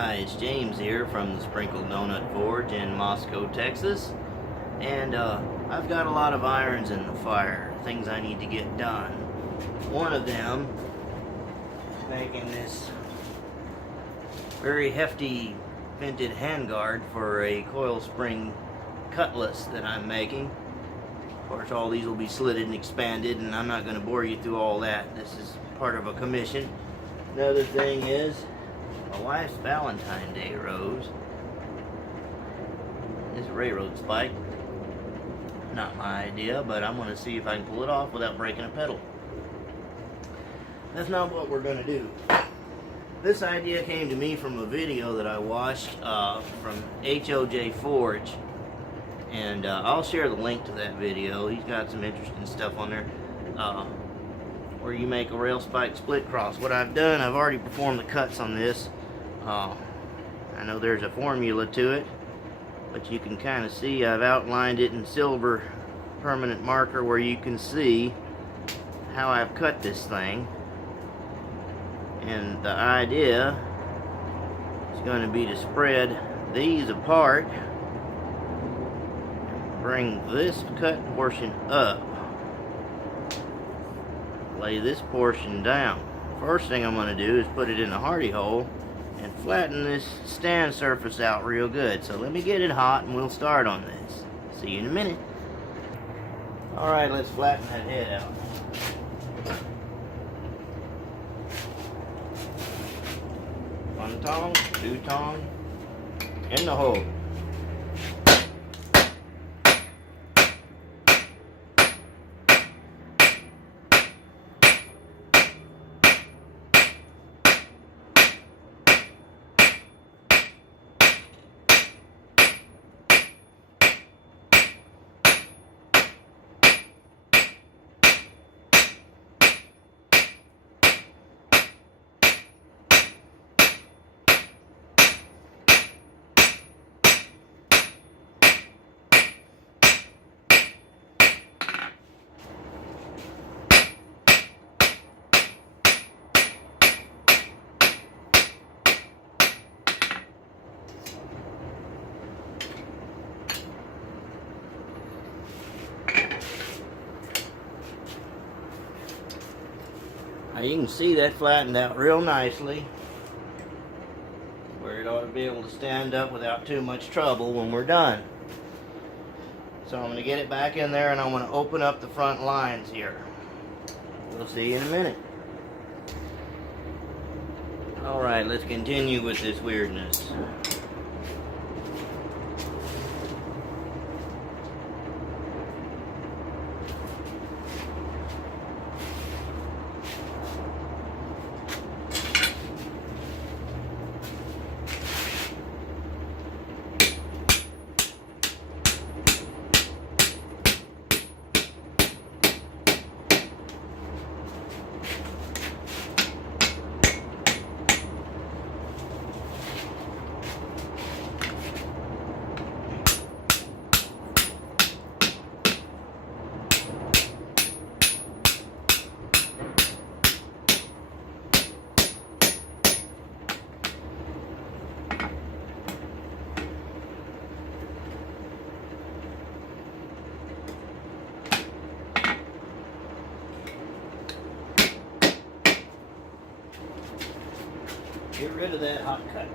Hi, it's James here from the Sprinkled Donut Forge in Moscow, Texas. And I've got a lot of irons in the fire, things I need to get done. One of them is making this very hefty vented handguard for a coil spring cutlass that I'm making. Of course, all these will be slitted and expanded, and I'm not going to bore you through all that. This is part of a commission. Another thing is my wife's Valentine's Day rose. It's a railroad spike. Not my idea, but I'm going to see if I can pull it off without breaking a petal. That's not what we're going to do. This idea came to me from a video that I watched from HOJ Forge. And I'll share the link to that video. He's got some interesting stuff on there. Where you make a rail spike split cross. What I've done, I've already performed the cuts on this. I know there's a formula to it, but you can kind of see I've outlined it in silver permanent marker where you can see how I've cut this thing. And the idea is going to be to spread these apart, bring this cut portion up, lay this portion down. First thing I'm going to do is put it in a hardy hole and flatten this stand surface out real good. So let me get it hot and we'll start on this. See you in a minute. Alright, let's flatten that head out. One tong, two tong, in the hole. Now you can see that flattened out real nicely, where it ought to be able to stand up without too much trouble when we're done. So I'm going to get it back in there and I'm going to open up the front lines here. We'll see you in a minute. Alright, let's continue with this weirdness. Get rid of that hot cut.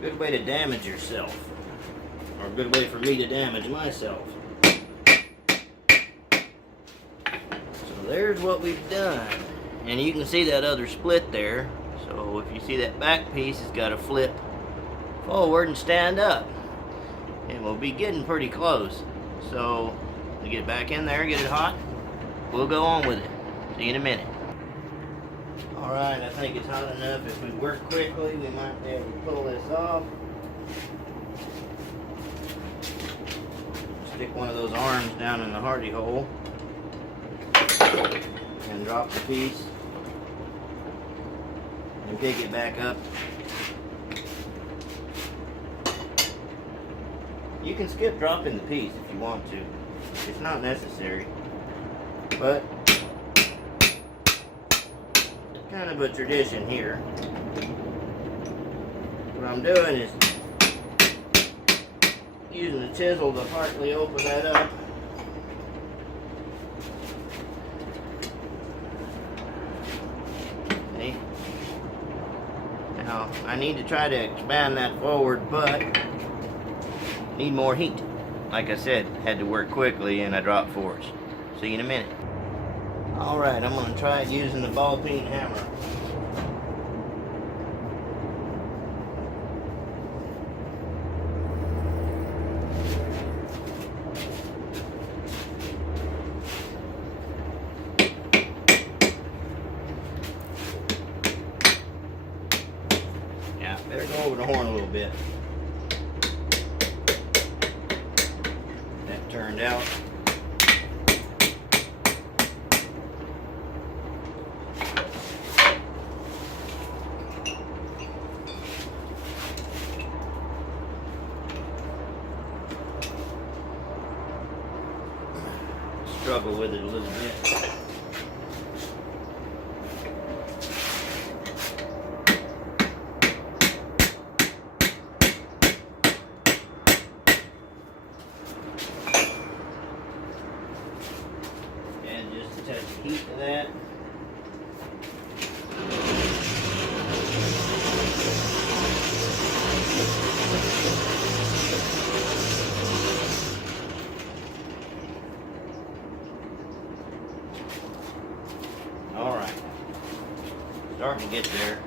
Good way to damage yourself, or a good way for me to damage myself. So there's what we've done. And you can see that other split there. So if you see that back piece, it's got to flip forward and stand up. And we'll be getting pretty close. So we get back in there, get it hot. We'll go on with it. See you in a minute. Alright, I think it's hot enough. If we work quickly, we might be able to pull this off. Stick one of those arms down in the hardy hole. And drop the piece. And pick it back up. You can skip dropping the piece if you want to. It's not necessary. But kind of a tradition here. What I'm doing is using the chisel to partly open that up. See? Now, I need to try to expand that forward, but need more heat. Like I said, had to work quickly and I dropped force. See you in a minute. Alright, I'm going to try it using the ball peen hammer. Yeah, better go over the horn a little bit. That turned out. Struggle with it a little bit. And just to touch the heat to that. Alright, starting to get there.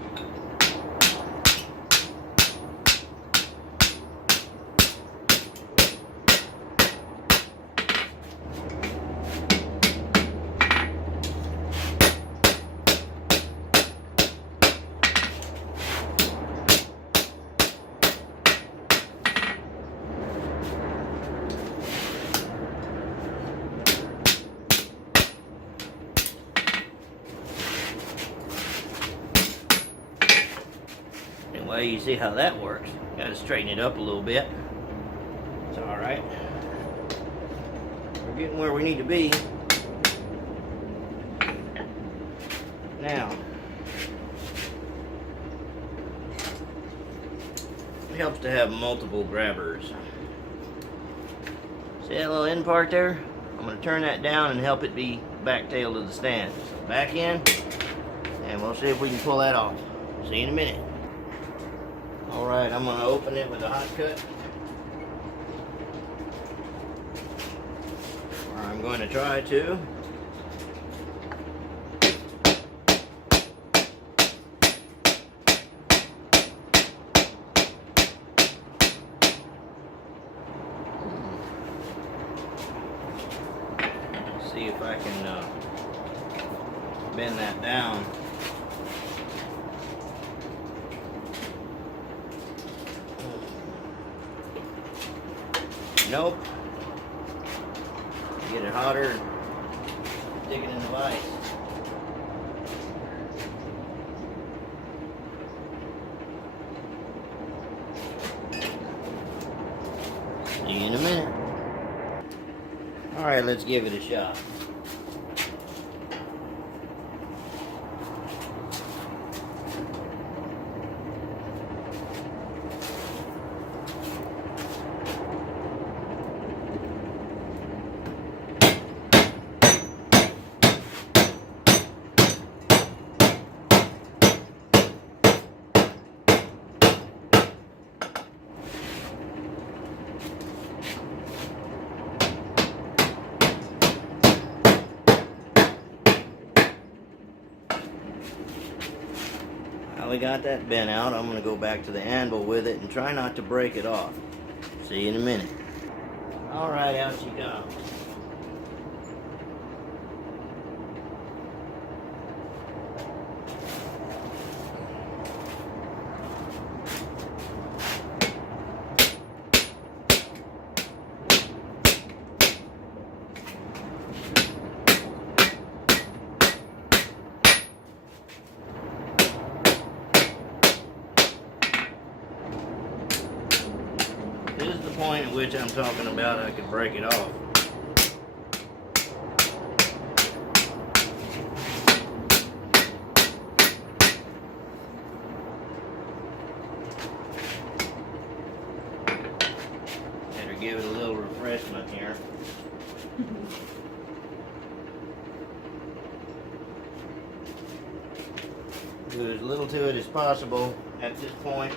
Anyway, you see how that works. Got to straighten it up a little bit. It's alright. We're getting where we need to be. Now, it helps to have multiple grabbers. See that little end part there? I'm going to turn that down and help it be back tail to the stand. So back in, and we'll see if we can pull that off. See you in a minute. Alright, I'm going to open it with a hot cut. Or I'm going to try to. See if I can bend that down. Nope. Get it hotter, stick it in the vise. See you in a minute. Alright, let's give it a shot. Now we got that bent out, I'm going to go back to the anvil with it and try not to break it off. See you in a minute. Alright, out she comes. This is the point at which I'm talking about I could break it off. give it a little refreshment here. Do as little to it as possible at this point.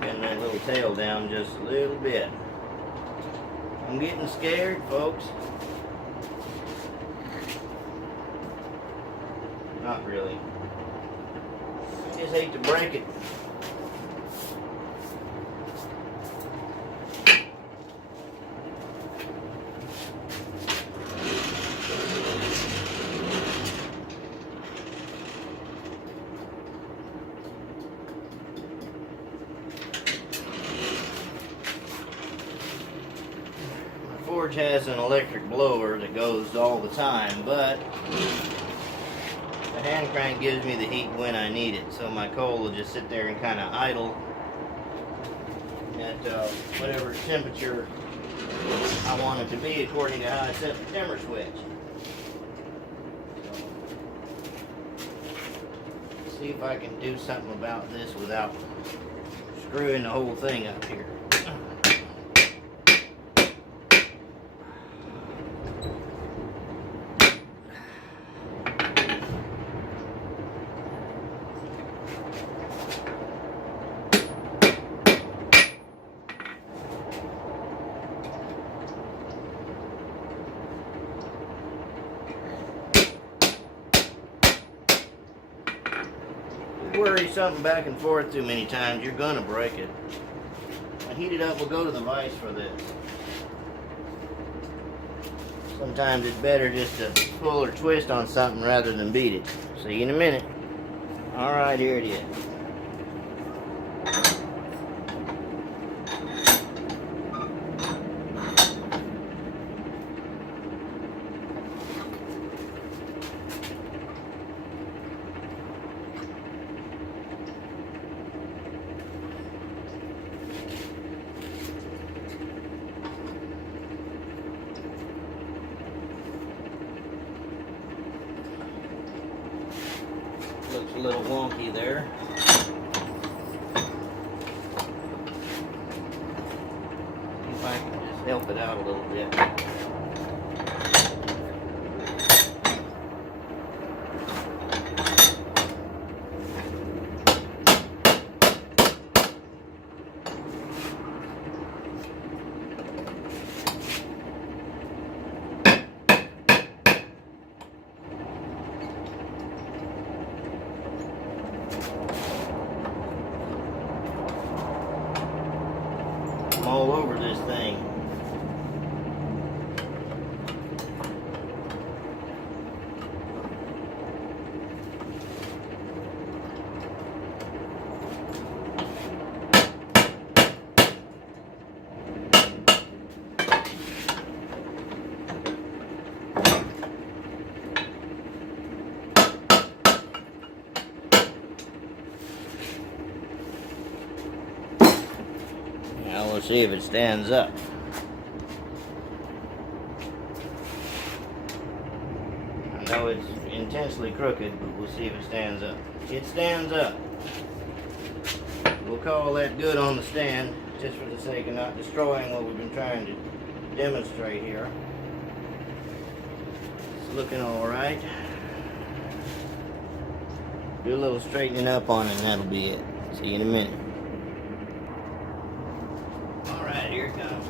Getting that little tail down just a little bit. I'm getting scared, folks. Not really. I just hate to break it. Forge has an electric blower that goes all the time, but the hand crank gives me the heat when I need it, so my coal will just sit there and kind of idle at whatever temperature I want it to be according to how I set the dimmer switch. So, see if I can do something about this without screwing the whole thing up here. Worry something back and forth too many times, you're gonna break it. When heated up, we'll go to the vise for this. Sometimes it's better just to pull or twist on something rather than beat it. See you in a minute. Alright, here it is. Looks a little wonky there. See if I can just help it out a little bit. All over this thing. Now we'll see if it stands up. I know it's intensely crooked, but we'll see if it stands up. It stands up. We'll call that good on the stand, just for the sake of not destroying what we've been trying to demonstrate here. It's looking alright. Do a little straightening up on it and that'll be it. See you in a minute. Alright, here it comes.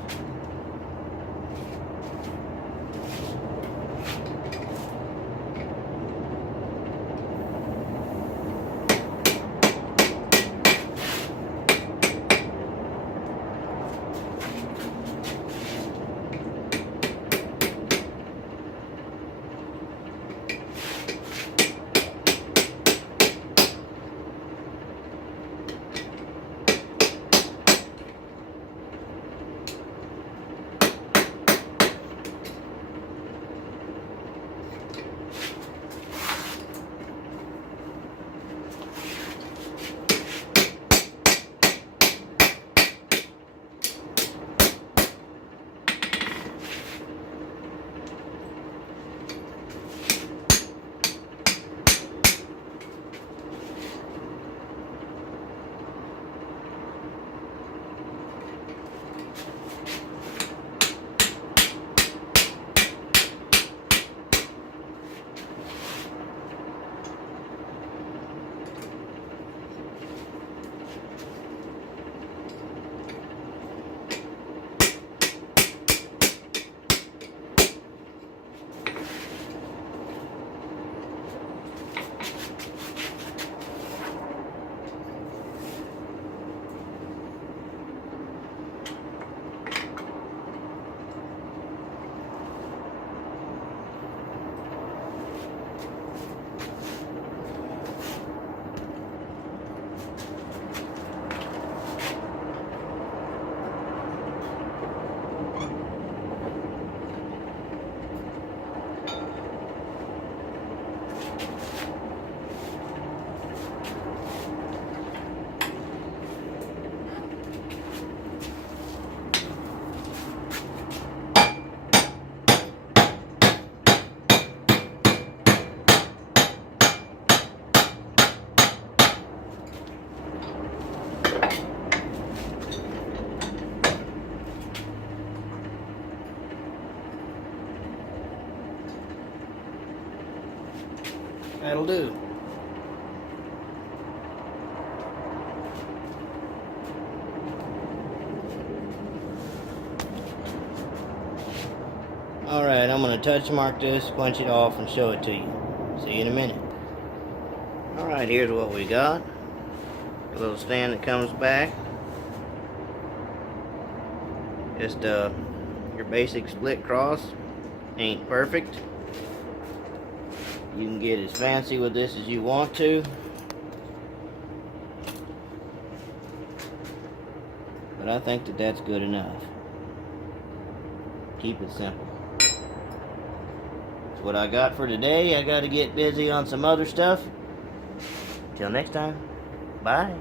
That'll do. Alright, I'm going to touch mark this, quench it off, and show it to you. See you in a minute. Alright, here's what we got. A little stand that comes back. Just your basic split cross. Ain't perfect. You can get as fancy with this as you want to. But I think that that's good enough. Keep it simple. That's what I got for today. I got to get busy on some other stuff. Till next time, bye.